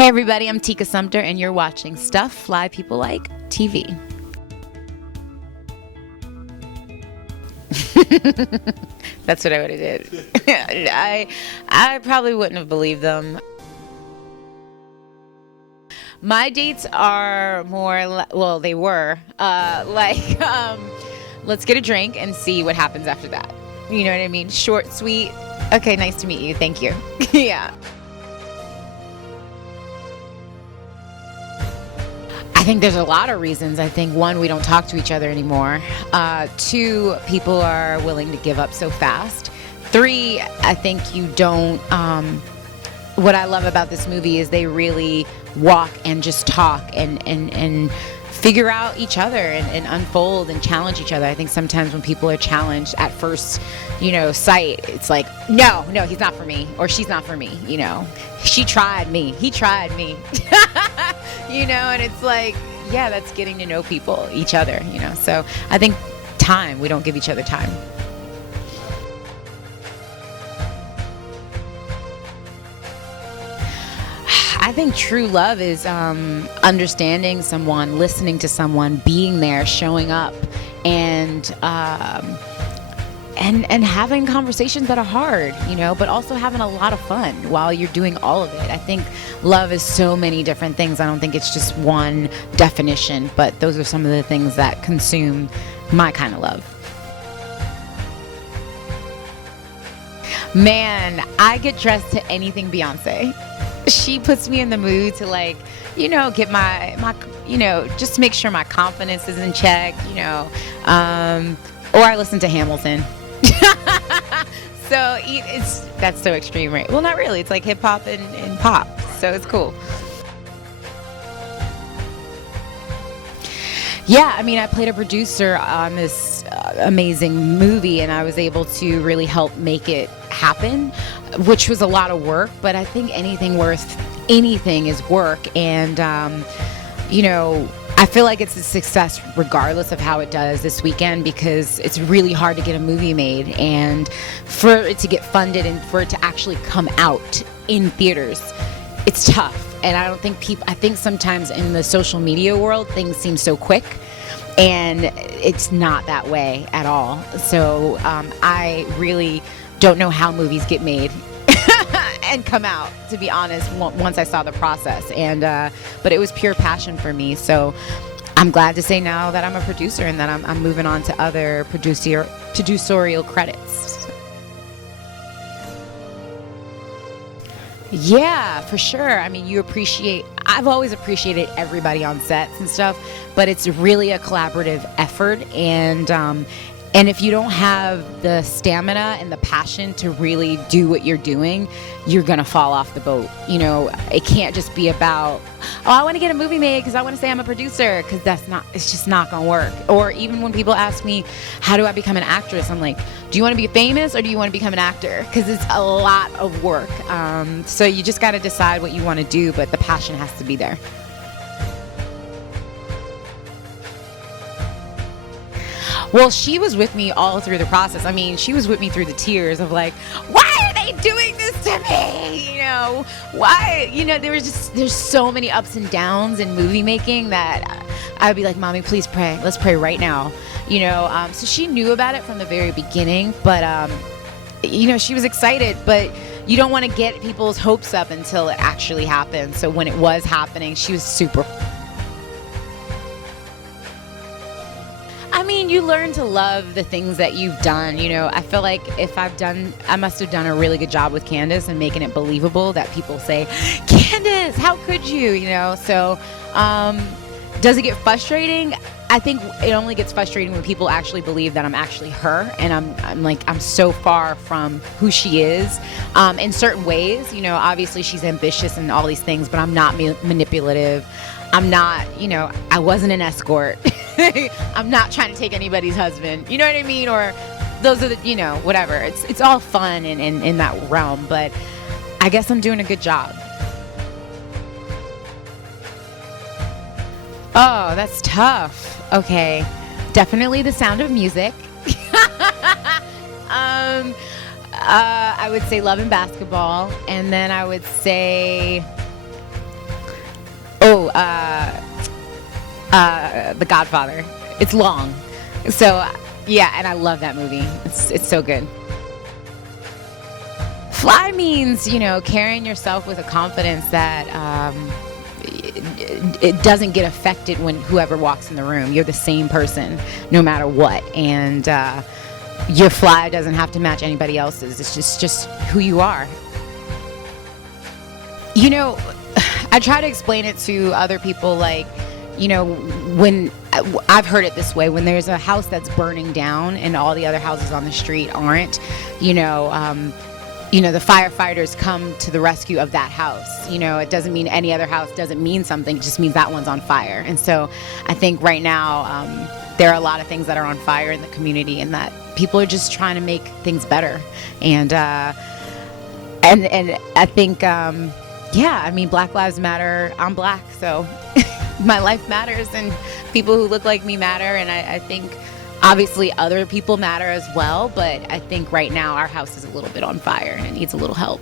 Hey everybody, I'm Tika Sumpter and you're watching Stuff Fly People Like TV. That's what I would have did. I probably wouldn't have believed them. My dates are more, well, they were, let's get a drink and see what happens after that. You know what I mean? Short, sweet. Okay, nice to meet you. Thank you. Yeah. I think there's a lot of reasons. I think, one, we don't talk to each other anymore. Two, people are willing to give up so fast. Three, I think you don't, what I love about this movie is they really walk and just talk and figure out each other and unfold and challenge each other. I think sometimes when people are challenged at first, sight, it's like, no, he's not for me, or she's not for me, She tried me, he tried me, and it's like, yeah, that's getting to know people, each other, So I think we don't give each other time. I think true love is understanding someone, listening to someone, being there, showing up, and having conversations that are hard, but also having a lot of fun while you're doing all of it. I think love is so many different things. I don't think it's just one definition, but those are some of the things that consume my kind of love. Man, I get dressed to anything Beyonce. She puts me in the mood to get my just to make sure my confidence is in check, or I listen to Hamilton. So that's so extreme, right? Well, not really. It's like hip hop and pop, so it's cool. Yeah, I played a producer on this amazing movie, and I was able to really help make it happen, which was a lot of work, but I think anything worth anything is work, and I feel like it's a success regardless of how it does this weekend, because it's really hard to get a movie made, and for it to get funded and for it to actually come out in theaters, it's tough. And I don't think I think sometimes in the social media world, things seem so quick, and it's not that way at all. So I really don't know how movies get made and come out, to be honest, once I saw the process. And but it was pure passion for me. So I'm glad to say now that I'm a producer and that I'm moving on to other producerial credits. Yeah, for sure. I've always appreciated everybody on sets and stuff, but it's really a collaborative effort, and if you don't have the stamina and the passion to really do what you're doing, you're going to fall off the boat. It can't just be about, I want to get a movie made because I want to say I'm a producer, because it's just not going to work. Or even when people ask me, how do I become an actress? I'm like, do you want to be famous or do you want to become an actor? Because it's a lot of work. So you just got to decide what you want to do, but the passion has to be there. Well, she was with me all through the process. She was with me through the tears of like, why are they doing this to me? Why? There's so many ups and downs in movie making that I would be like, Mommy, please pray. Let's pray right now. So she knew about it from the very beginning, but, she was excited, but you don't want to get people's hopes up until it actually happens. So when it was happening, she was super. You learn to love the things that you've done. I feel like I must have done a really good job with Candace and making it believable that people say, Candace, how could you? So does it get frustrating? I think it only gets frustrating when people actually believe that I'm actually her, and I'm so far from who she is in certain ways. Obviously she's ambitious and all these things, but I'm not manipulative. I'm not, I wasn't an escort. I'm not trying to take anybody's husband. You know what I mean? Or those are the, whatever. It's all fun in that realm, but I guess I'm doing a good job. Oh, that's tough. Okay. Definitely The Sound of Music. I would say Love and Basketball. And then I would say The Godfather. It's long. So, yeah, and I love that movie. It's so good. Fly means, carrying yourself with a confidence that it doesn't get affected when whoever walks in the room. You're the same person no matter what. And your fly doesn't have to match anybody else's. It's just who you are. I try to explain it to other people like, when I've heard it this way, when there's a house that's burning down and all the other houses on the street aren't, the firefighters come to the rescue of that house. It doesn't mean any other house doesn't mean something. It just means that one's on fire. And so I think right now there are a lot of things that are on fire in the community, and that people are just trying to make things better. And I think, Black Lives Matter. I'm Black, so my life matters, and people who look like me matter. And I think obviously other people matter as well, but I think right now our house is a little bit on fire and it needs a little help.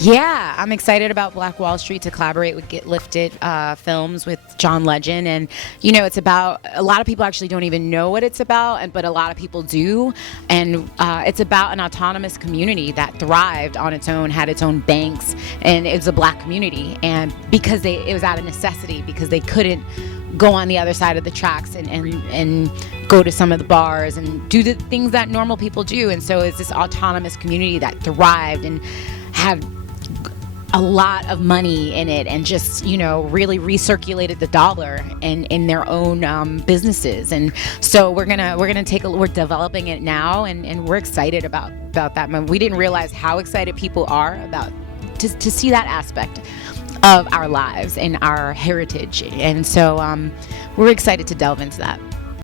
Yeah, I'm excited about Black Wall Street to collaborate with Get Lifted Films with John Legend. And, it's about, a lot of people actually don't even know what it's about, but a lot of people do. And it's about an autonomous community that thrived on its own, had its own banks, and it was a Black community. And because it was out of necessity, because they couldn't go on the other side of the tracks and go to some of the bars and do the things that normal people do. And so it's this autonomous community that thrived and had a lot of money in it, and just really recirculated the dollar in their own businesses. And so we're developing it now, and we're excited about that. We didn't realize how excited people are about to see that aspect of our lives and our heritage, and so we're excited to delve into that.